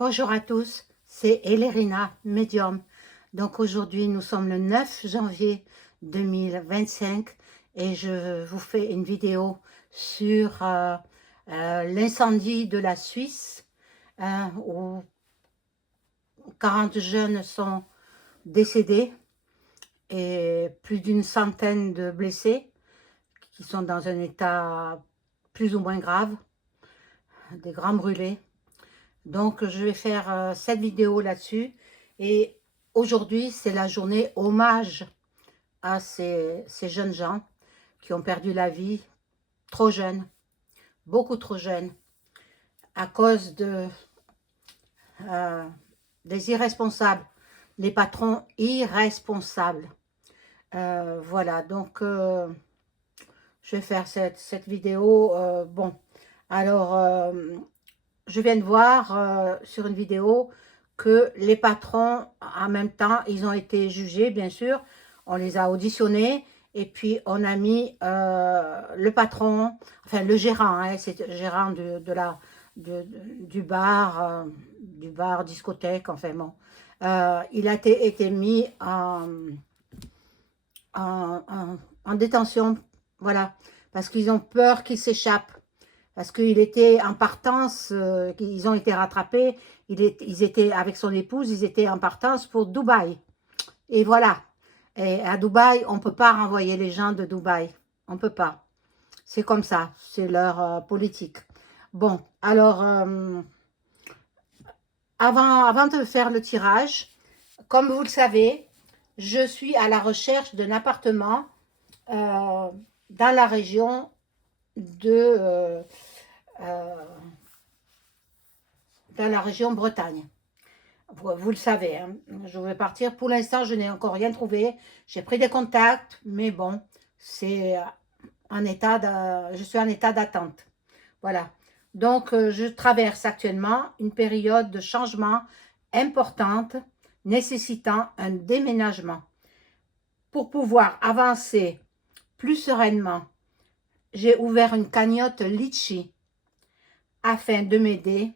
Bonjour à tous, c'est Elerina, médium. Donc aujourd'hui, nous sommes le 9 janvier 2025 et je vous fais une vidéo sur l'incendie de la Suisse où 40 jeunes sont décédés et plus d'une centaine de blessés qui sont dans un état plus ou moins grave, des grands brûlés. Donc, je vais faire cette vidéo là-dessus. Et aujourd'hui, c'est la journée hommage à ces jeunes gens qui ont perdu la vie trop jeunes, beaucoup trop jeunes, à cause euh, des irresponsables, les patrons irresponsables. Voilà, donc je vais faire cette vidéo. Bon, alors, je viens de voir sur une vidéo que les patrons, en même temps, ils ont été jugés, bien sûr. On les a auditionnés et puis on a mis le patron, enfin le gérant, hein, c'est le gérant du bar, discothèque, enfin bon. Il a été mis en détention, voilà, parce qu'ils ont peur qu'il s'échappe. Parce qu'il était en partance, ils ont été rattrapés, ils étaient avec son épouse, ils étaient en partance pour Dubaï. Et voilà. Et à Dubaï, on ne peut pas renvoyer les gens de Dubaï. On ne peut pas. C'est comme ça, c'est leur politique. Bon, alors, avant de faire le tirage, comme vous le savez, je suis à la recherche d'un appartement dans la région de... euh, dans la région Bretagne. Vous le savez, hein, je vais partir. Pour l'instant, je n'ai encore rien trouvé. J'ai pris des contacts, mais bon, c'est je suis en état d'attente. Voilà. Donc, je traverse actuellement une période de changement importante nécessitant un déménagement. Pour pouvoir avancer plus sereinement, j'ai ouvert une cagnotte Litchi afin de m'aider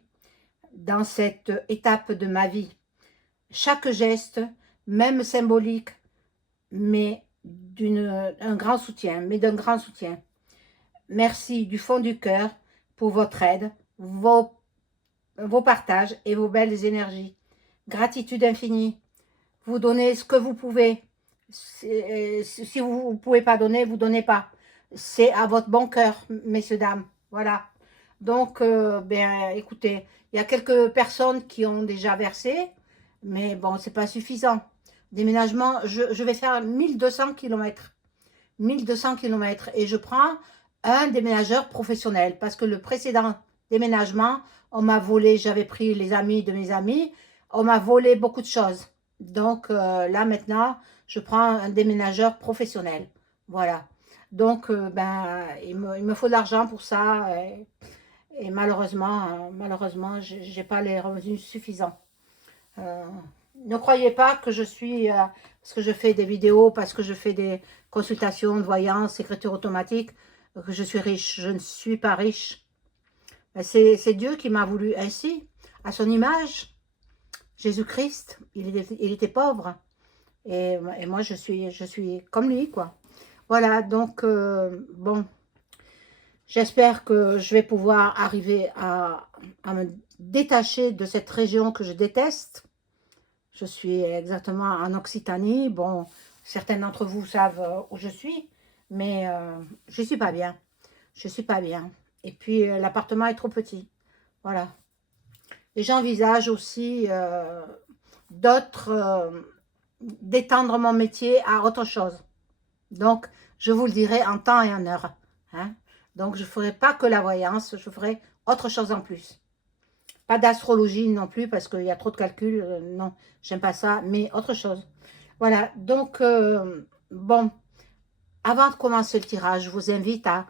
dans cette étape de ma vie. Chaque geste, même symbolique, mais d'un grand soutien, Merci du fond du cœur pour votre aide, vos partages et vos belles énergies. Gratitude infinie. Vous donnez ce que vous pouvez. Si vous ne pouvez pas donner, vous ne donnez pas. C'est à votre bon cœur, messieurs, dames. Voilà. Donc, ben, écoutez, il y a quelques personnes qui ont déjà versé, mais bon, c'est pas suffisant. Déménagement, je vais faire 1200 km. 1200 km et je prends un déménageur professionnel parce que le précédent déménagement, on m'a volé, j'avais pris les amis de mes amis, on m'a volé beaucoup de choses. Donc là maintenant, je prends un déménageur professionnel. Voilà. Donc ben, il me faut de l'argent pour ça et malheureusement, j'ai pas les revenus suffisants. Euh, ne croyez pas que je suis, parce que je fais des vidéos, parce que je fais des consultations de voyance, écriture automatique, que je suis riche. Je ne suis pas riche. C'est Dieu qui m'a voulu ainsi, à son image. Jésus-Christ, il était pauvre. Et moi, je suis comme lui, quoi. Voilà, donc, bon, j'espère que je vais pouvoir arriver à me détacher de cette région que je déteste. Je suis exactement en Occitanie. Bon, certains d'entre vous savent où je suis, mais je ne suis pas bien. Je ne suis pas bien. Et puis, l'appartement est trop petit. Voilà. Et j'envisage aussi d'étendre mon métier à autre chose. Donc, je vous le dirai en temps et en heure. Hein. Donc, je ne ferai pas que la voyance, je ferai autre chose en plus. Pas d'astrologie non plus, parce qu'il y a trop de calculs. Non, j'aime pas ça, mais autre chose. Voilà, donc, bon, avant de commencer le tirage, je vous invite à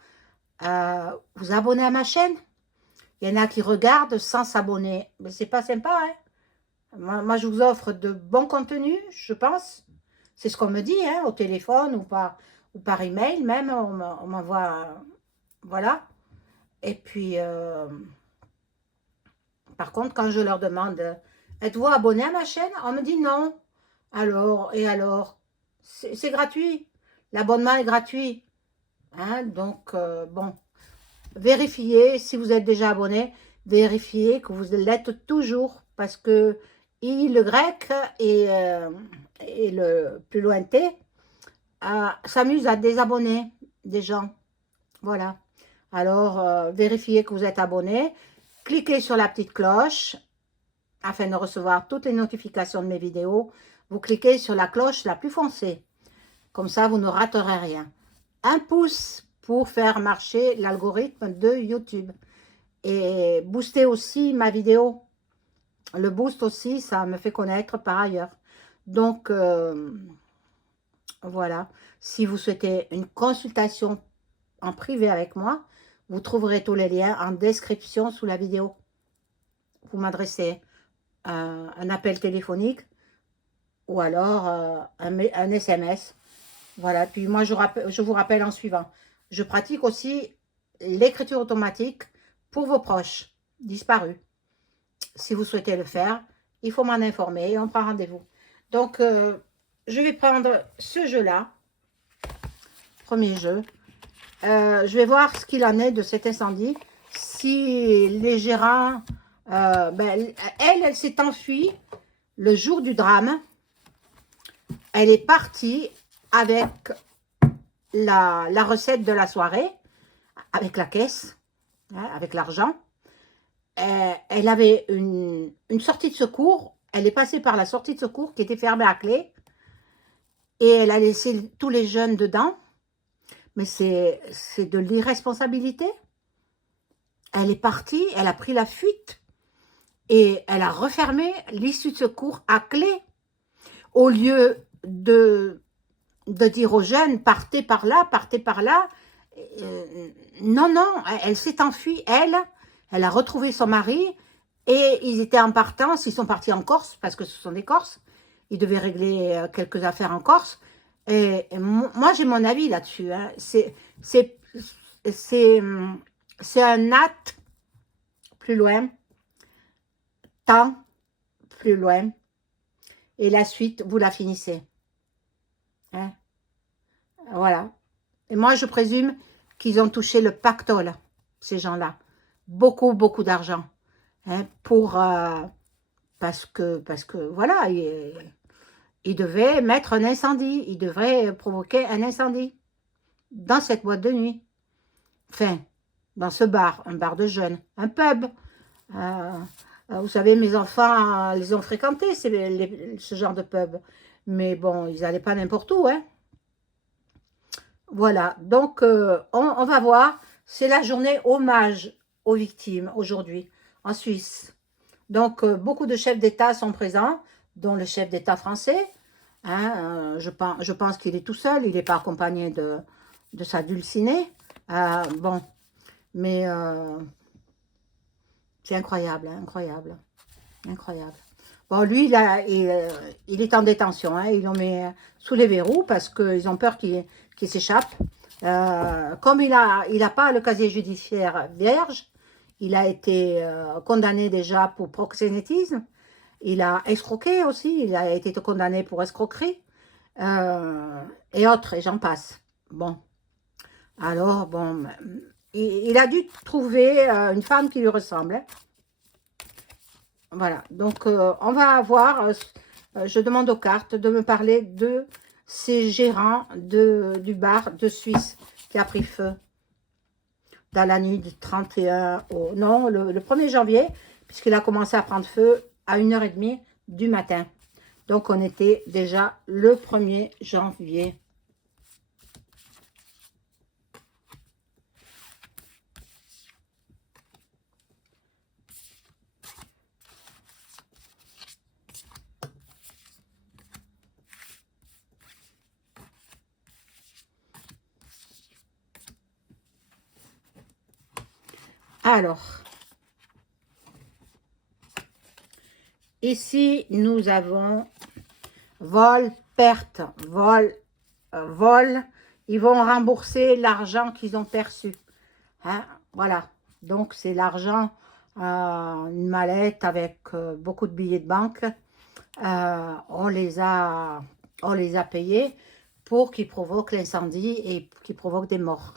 vous abonner à ma chaîne. Il y en a qui regardent sans s'abonner. Mais c'est pas sympa, hein. Moi, je vous offre de bons contenus, je pense. C'est ce qu'on me dit, hein, au téléphone ou par email même. On m'envoie, voilà. Et puis, Par contre, quand je leur demande, êtes-vous abonné à ma chaîne? On me dit non. Alors, et alors? C'est gratuit. L'abonnement est gratuit. Hein? Donc, bon, vérifiez si vous êtes déjà abonné. Vérifiez que vous l'êtes toujours. Parce que I, le grec et le plus loin T s'amusent à désabonner des gens. Voilà. Alors, vérifiez que vous êtes abonné. Cliquez sur la petite cloche afin de recevoir toutes les notifications de mes vidéos. Vous cliquez sur la cloche la plus foncée. Comme ça, vous ne raterez rien. Un pouce pour faire marcher l'algorithme de YouTube. Et booster aussi ma vidéo. Le boost aussi, ça me fait connaître par ailleurs. Donc, voilà. Si vous souhaitez une consultation en privé avec moi, vous trouverez tous les liens en description sous la vidéo. Vous m'adressez un appel téléphonique ou alors un SMS. Voilà, puis moi je vous rappelle en suivant. Je pratique aussi l'écriture automatique pour vos proches disparus. Si vous souhaitez le faire, il faut m'en informer et on prend rendez-vous. Donc, je vais prendre ce jeu-là, premier jeu. Je vais voir ce qu'il en est de cet incendie. Si les gérants... elle s'est enfuie le jour du drame. Elle est partie avec la recette de la soirée, avec la caisse, hein, avec l'argent. Elle avait une sortie de secours. Elle est passée par la sortie de secours qui était fermée à clé. Et elle a laissé tous les jeunes dedans. Mais c'est de l'irresponsabilité. Elle est partie, elle a pris la fuite. Et elle a refermé l'issue de secours à clé. Au lieu de dire aux jeunes, partez par là, partez par là. Non, non, elle s'est enfuie, elle a retrouvé son mari et ils étaient en partance, ils sont partis en Corse parce que ce sont des Corses, ils devaient régler quelques affaires en Corse. Et moi, j'ai mon avis là-dessus. Hein. C'est un acte plus loin, temps plus loin, et la suite, vous la finissez. Hein. Voilà. Et moi, je présume qu'ils ont touché le pactole, ces gens-là. Beaucoup, beaucoup d'argent. Hein, parce que voilà, ils devaient mettre un incendie. Ils devraient provoquer un incendie dans cette boîte de nuit. Enfin, dans ce bar, un bar de jeunes, un pub. Vous savez, mes enfants les ont fréquentés, ce genre de pub. Mais bon, ils n'allaient pas n'importe où, hein. Voilà, donc on va voir. C'est la journée hommage aux victimes aujourd'hui en Suisse. Donc, beaucoup de chefs d'État sont présents, dont le chef d'État français. Hein, je pense qu'il est tout seul, il n'est pas accompagné de sa dulcinée. Bon, mais c'est incroyable, hein, incroyable, incroyable. Bon, lui, il est en détention. Hein, ils l'ont mis sous les verrous parce qu'ils ont peur qu'il s'échappe. Comme il a pas le casier judiciaire vierge, il a été condamné déjà pour proxénétisme. Il a escroqué aussi. Il a été condamné pour escroquerie. Et autres, et j'en passe. Bon. Alors, bon, il a dû trouver une femme qui lui ressemble. Hein. Voilà. Donc, on va voir. Je demande aux cartes de me parler de ces gérants du bar de Suisse qui a pris feu dans la nuit du 31 au... Non, le 1er janvier, puisqu'il a commencé à prendre feu à 1h30 du matin. Donc, on était déjà le 1er janvier. Alors, ici, nous avons vol, perte, vol, vol. Ils vont rembourser l'argent qu'ils ont perçu. Hein, voilà. Donc, c'est l'argent une mallette avec beaucoup de billets de banque. On les a payés pour qu'ils provoquent l'incendie et qu'ils provoquent des morts.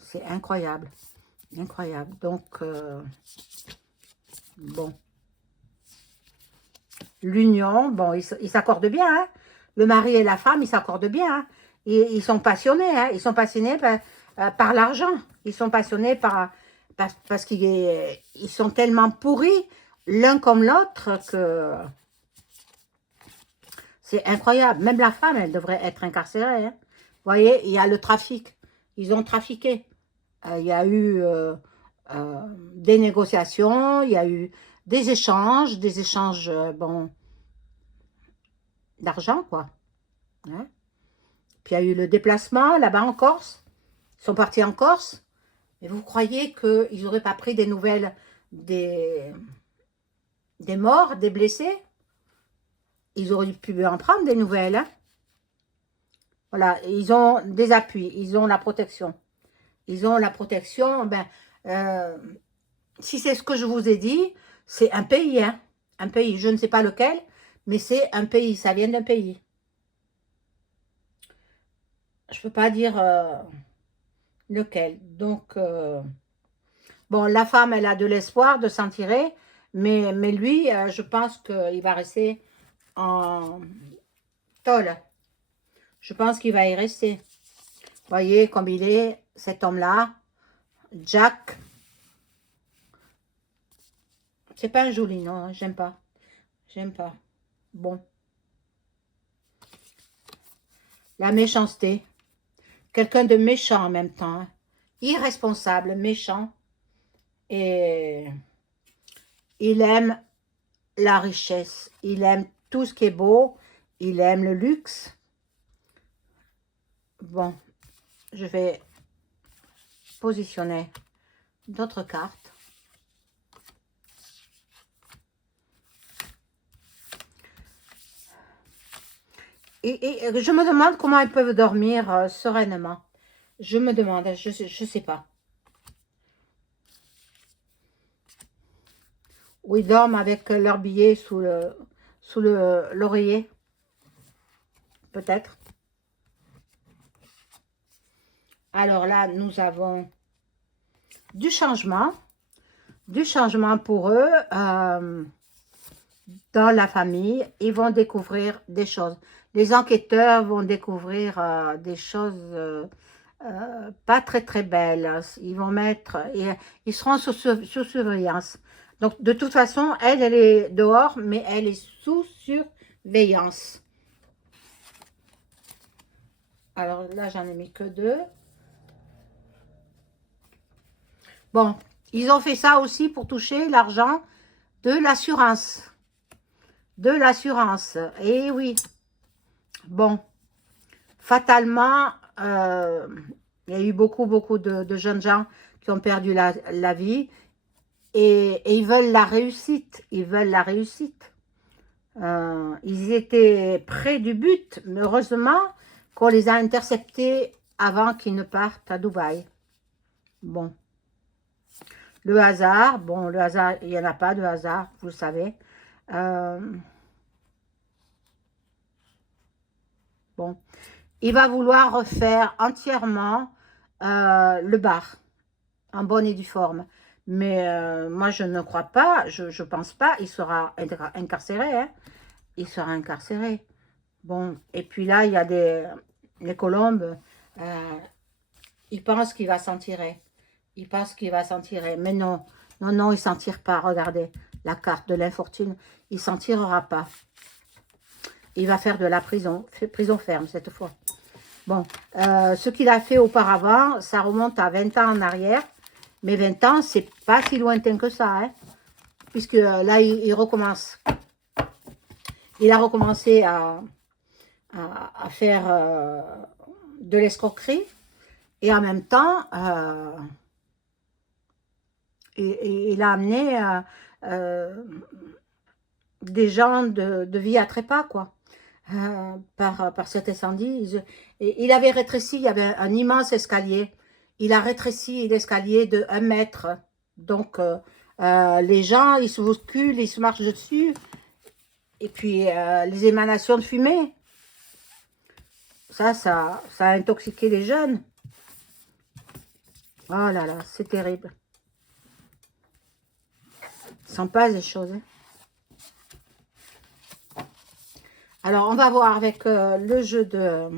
C'est incroyable, incroyable. Donc, bon, l'union, bon, ils s'accordent bien, hein. Le mari et la femme, ils s'accordent bien, hein. Ils sont passionnés, hein. Ils sont passionnés par l'argent. Ils sont passionnés parce qu'ils sont tellement pourris l'un comme l'autre que c'est incroyable. Même la femme, elle devrait être incarcérée, hein. Vous voyez, il y a le trafic. Ils ont trafiqué. Il y a eu des négociations, il y a eu des échanges, bon, d'argent, quoi. Hein. Puis il y a eu le déplacement là-bas en Corse. Ils sont partis en Corse. Et vous croyez qu'ils n'auraient pas pris des nouvelles des morts, des blessés? Ils auraient pu en prendre des nouvelles. Hein. Voilà, ils ont des appuis, ils ont la protection. Ils ont la protection. Ben, si c'est ce que je vous ai dit, c'est un pays. Hein. Un pays, je ne sais pas lequel, mais c'est un pays, ça vient d'un pays. Je ne peux pas dire lequel. Donc, bon, la femme, elle a de l'espoir de s'en tirer, mais lui, je pense qu'il va rester en tôle. Je pense qu'il va y rester. Vous voyez comme il est, cet homme-là, Jack. C'est pas un joli nom, hein, j'aime pas. J'aime pas. Bon. La méchanceté. Quelqu'un de méchant en même temps. Hein. Irresponsable, méchant. Et il aime la richesse. Il aime tout ce qui est beau. Il aime le luxe. Bon, je vais positionner d'autres cartes. Et je me demande comment ils peuvent dormir sereinement. Je me demande, je sais pas. Ou ils dorment avec leur billet sous l'oreiller. Peut-être. Alors là, nous avons du changement pour eux dans la famille. Ils vont découvrir des choses. Les enquêteurs vont découvrir des choses pas très belles. Ils vont ils seront sous surveillance. Donc, de toute façon, elle est dehors, mais elle est sous surveillance. Alors là, j'en ai mis que 2. Bon, ils ont fait ça aussi pour toucher l'argent de l'assurance. De l'assurance. Et oui. Bon. Fatalement, il y a eu beaucoup de jeunes gens qui ont perdu la vie. Et ils veulent la réussite. Ils veulent la réussite. Ils étaient près du but. Mais heureusement qu'on les a interceptés avant qu'ils ne partent à Dubaï. Bon. Le hasard, bon, le hasard, il n'y en a pas de hasard, vous le savez. Bon, il va vouloir refaire entièrement le bar, en bonne et due forme. Mais moi, je ne crois pas, je ne pense pas, il sera incarcéré. Hein. Il sera incarcéré. Bon, et puis là, il y a les colombes, ils pensent qu'il va s'en tirer. Il pense qu'il va s'en tirer. Mais non, non, il ne s'en tire pas. Regardez la carte de l'infortune. Il ne s'en tirera pas. Il va faire de la prison ferme cette fois. Bon, ce qu'il a fait auparavant, ça remonte à 20 ans en arrière. Mais 20 ans, c'est pas si lointain que ça. Hein, puisque là, il recommence. Il a recommencé à faire de l'escroquerie. Et en même temps... il a amené des gens de vie à trépas, quoi, par cet incendie. Il avait rétréci, il y avait un immense escalier. Il a rétréci l'escalier de 1 mètre. Donc, les gens, ils se bousculent, ils se marchent dessus. Et puis, les émanations de fumée, ça a intoxiqué les jeunes. Oh là là, c'est terrible. Sans pas des choses. Hein. Alors, on va voir avec le jeu de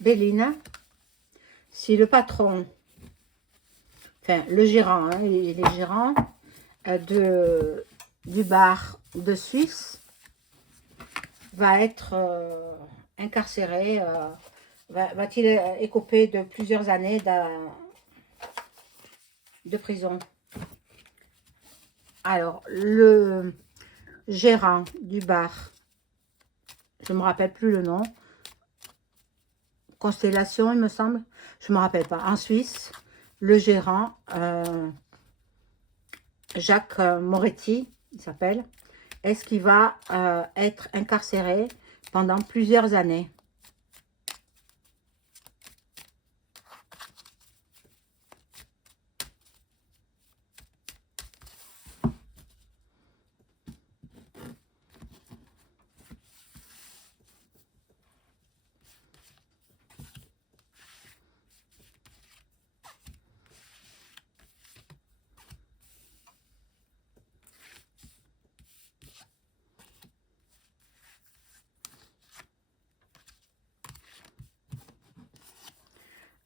Béline, si le patron, enfin le gérant, hein, il est gérant du bar de Suisse, va être incarcéré, va-t-il écoper de plusieurs années de prison. Alors, le gérant du bar, je ne me rappelle plus le nom, Constellation, il me semble, je ne me rappelle pas, en Suisse, le gérant, Jacques Moretti, il s'appelle, est-ce qu'il va être incarcéré pendant plusieurs années?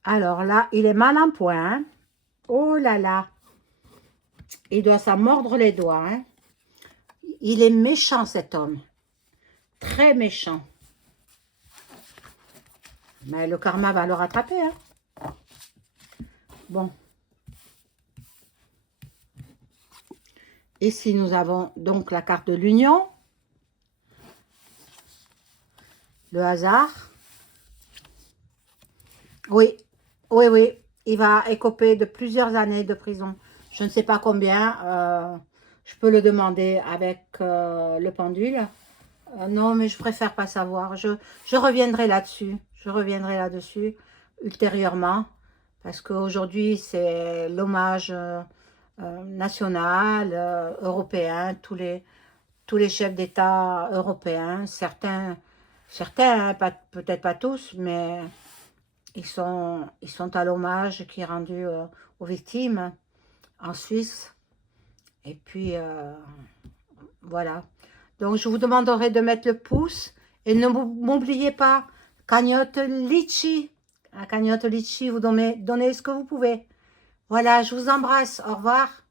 Alors là, il est mal en point. Hein. Oh là là. Il doit s'en mordre les doigts. Hein. Il est méchant, cet homme. Très méchant. Mais le karma va le rattraper. Hein. Bon. Ici, nous avons donc la carte de l'union. Le hasard. Oui, oui, oui. Il va écoper de plusieurs années de prison. Je ne sais pas combien. Je peux le demander avec le pendule. Non, mais je préfère pas savoir. Je reviendrai là-dessus. Je reviendrai là-dessus ultérieurement. Parce qu'aujourd'hui, c'est l'hommage national, européen. Tous les chefs d'État européens, certains hein, peut-être pas tous, mais ils sont à l'hommage qui est rendu aux victimes en Suisse. Et puis, voilà. Donc, je vous demanderai de mettre le pouce. Et ne m'oubliez pas, cagnotte litchi. À cagnotte litchi, vous donnez ce que vous pouvez. Voilà, je vous embrasse. Au revoir.